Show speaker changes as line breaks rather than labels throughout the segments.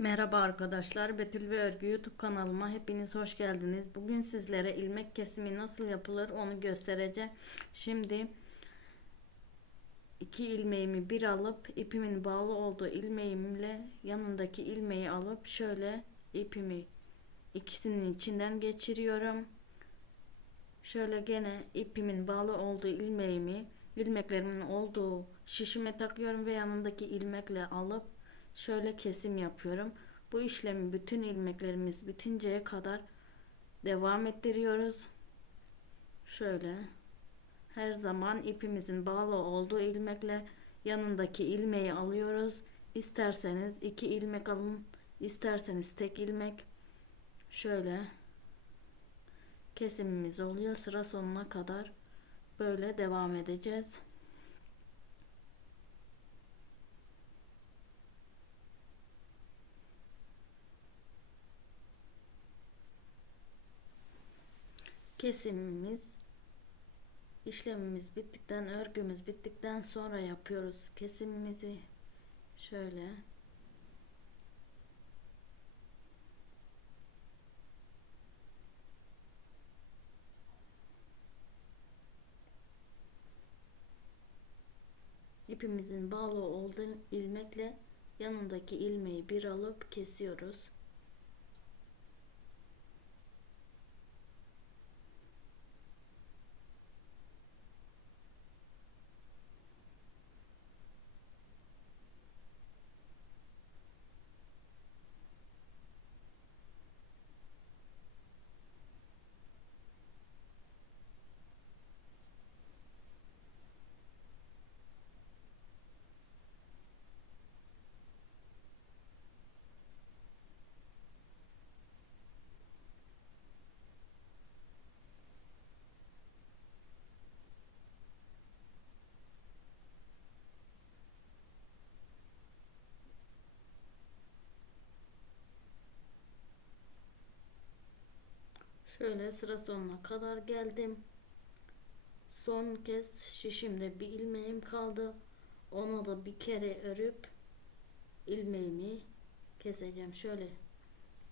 Merhaba arkadaşlar. Betül ve Örgü YouTube kanalıma hepiniz hoş geldiniz. Bugün sizlere ilmek kesimi nasıl yapılır onu göstereceğim. Şimdi iki ilmeğimi bir alıp ipimin bağlı olduğu ilmeğimle yanındaki ilmeği alıp şöyle ipimi ikisinin içinden geçiriyorum. Şöyle gene ipimin bağlı olduğu ilmeğimi ilmeklerimin olduğu şişime takıyorum ve yanındaki ilmekle alıp şöyle kesim yapıyorum. Bu işlemi bütün ilmeklerimiz bitinceye kadar devam ettiriyoruz. Şöyle her zaman ipimizin bağlı olduğu ilmekle yanındaki ilmeği alıyoruz. İsterseniz iki ilmek alın, isterseniz tek ilmek. Şöyle kesimimiz oluyor. Sıra sonuna kadar böyle devam edeceğiz. Kesimimiz işlemimiz bittikten örgümüz bittikten sonra yapıyoruz kesimimizi. Şöyle. İpimizin bağlı olduğu ilmekle. Yanındaki ilmeği bir alıp kesiyoruz Şöyle sıra sonuna kadar geldim. Son kez şişimde bir ilmeğim kaldı. Ona da bir kere örüp ilmeğimi keseceğim. Şöyle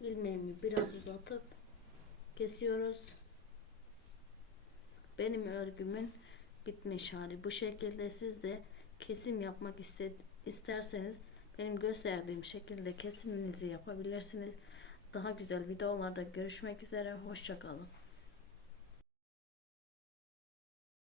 ilmeğimi biraz uzatıp kesiyoruz. Benim örgümün bitmiş hali bu şekilde siz de kesim yapmak isterseniz benim gösterdiğim şekilde kesiminizi yapabilirsiniz. Daha güzel videolarda görüşmek üzere. Hoşçakalın.